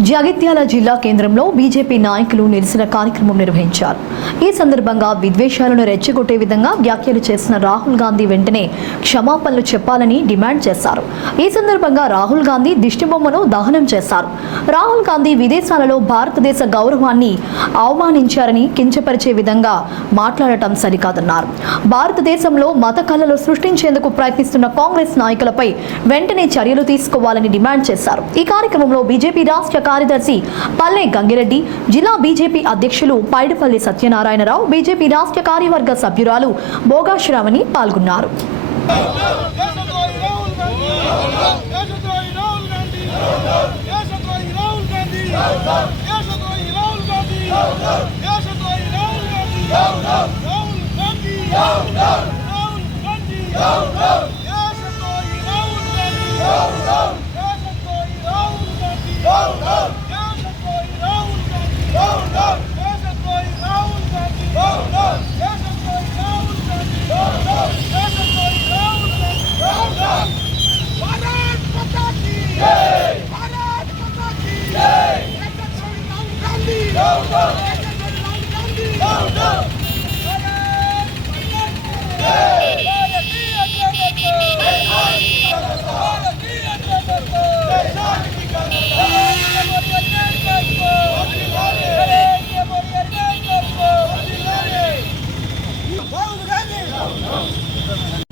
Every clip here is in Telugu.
జగిత్యాల జిల్లా కేంద్రంలో బీజేపీ నాయకులు నిరసన కార్యక్రమం నిర్వహించారు. ఈ సందర్భంగా విద్వేషాలను రెచ్చగొట్టే విధంగా వ్యాఖ్యలు చేసిన రాహుల్ గాంధీ వెంటనే క్షమాపణలు చెప్పాలని డిమాండ్ చేశారు. ఈ సందర్భంగా రాహుల్ గాంధీ దిష్టిబొమ్మను దహనం చేశారు. రాహుల్ గాంధీ విదేశాలలో భారతదేశ గౌరవాన్ని అవమానించారని కించపరిచే విధంగా మాట్లాడటం సరికాదన్నారు. భారతదేశంలో మత కళలు సృష్టించేందుకు ప్రయత్నిస్తున్న కాంగ్రెస్ నాయకులపై వెంటనే చర్యలు తీసుకోవాలని డిమాండ్ చేశారు. ఈ కార్యక్రమంలో బీజేపీ రాష్ట్ర కార్యదర్శి పల్లె గంగిరెడ్డి, జిల్లా బీజేపీ అధ్యక్షులు పైడిపల్లి సత్యనారాయణరావు, బీజేపీ రాష్ట్ర కార్యవర్గ సభ్యురాలు భోగాశ్రావణి పాల్గొన్నారు.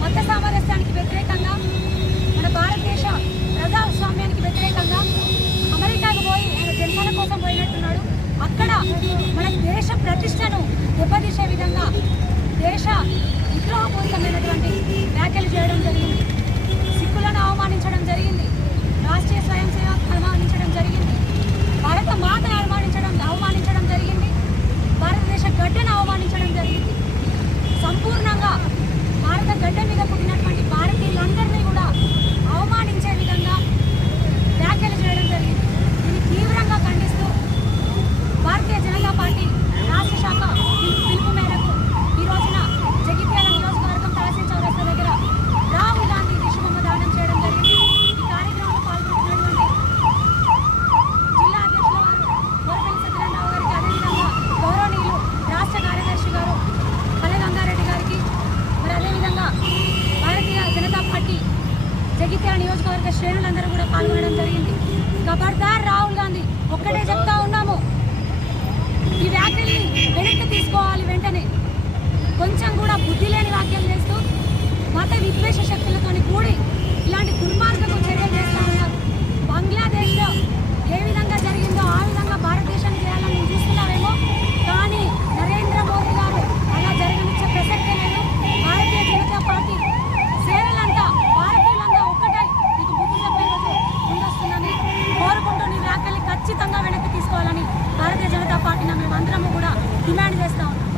మత సామరస్యానికి వ్యతిరేకంగా, మన భారతదేశ ప్రజాస్వామ్యానికి వ్యతిరేకంగా అమెరికాకు పోయి ఆయన జన్మల కోసం పోయినట్టున్నాడు. అక్కడ మన దేశ ప్రతిష్టను దెబ్బతీసే విధంగా దేశ విద్రోహపూరితమైనటువంటి వ్యాఖ్యలు చేయడం జరిగింది. సిక్కులను అవమానించడం జరిగింది. రాష్ట్రీయ స్వయం సేవకు అవమానించడం జరిగింది. భారత మాతను అవమానించడం జరిగింది. భారతదేశ గడ్డను అవమానించడం జరిగింది. సంపూర్ణంగా భారత గడ్డ మీద పుట్టినటువంటి భారతీయులందరినీ కూడా అవమానించే విధంగా వ్యాఖ్యలు చేయడం జరిగింది. దీన్ని తీవ్రంగా ఖండిస్తూ భారతీయ జనతా పార్టీ రాష్ట్ర శాఖ పిలుపు మేరకు ఈ రోజున జగిత్యాల నియోజకవర్గం తహసీల్ చౌరస్తా దగ్గర రాహుల్ గాంధీ దిశబొమ్మ దానం చేయడం జరిగింది. ఈ కార్యక్రమంలో పాల్గొంటున్నటువంటి జిల్లా అధ్యక్షుల వారు గోరపల్లి సత్యనారాయణరావు గారికి, అదేవిధంగా గౌరవనీయులు రాష్ట్ర కార్యదర్శి గారు పల్లె గంగారెడ్డి గారికి, మరి అదేవిధంగా భారతీయ జనతా పార్టీ జగిత్యాల నియోజకవర్గ శ్రేణులందరూ కూడా పాల్గొనడం జరిగింది. ఖబర్దార్ రాహుల్ గాంధీ, ఒక్కటే చెప్తా ఉన్నాము, ఈ వ్యాఖ్యల్ని వెనక్కి తీసుకోవాలి. వెంటనే కొంచెం కూడా బుద్ధి లేని వ్యాఖ్యలు చేస్తూ మత విద్వేష శక్తులతో కూడి ఇలాంటి దుర్మార్గపు చర్యలు చేస్తూ ఉన్నారు. బంగ్లాదేశ్లో ఏ విధంగా జరిగిందో ఆ విధంగా భారతదేశాన్ని చేయాలని మేము చూస్తున్నామేమో, కానీ నరేంద్ర మోదీ గారు అలా జరగనిచ్చే ప్రసక్తే లేదు. భారతీయ జనతా పార్టీ శ్రేణులంతా, భారతీయులంతా ఒక్కటై నీకు బుద్ధి చెప్పే రోజు ముందొస్తుందని కోరుకుంటూ నీ వ్యాఖ్యల్ని ఖచ్చితంగా వెనక్కి తీసుకోవాలని భారతీయ జనతా పార్టీని మేమందరము కూడా డిమాండ్ చేస్తా ఉన్నాం.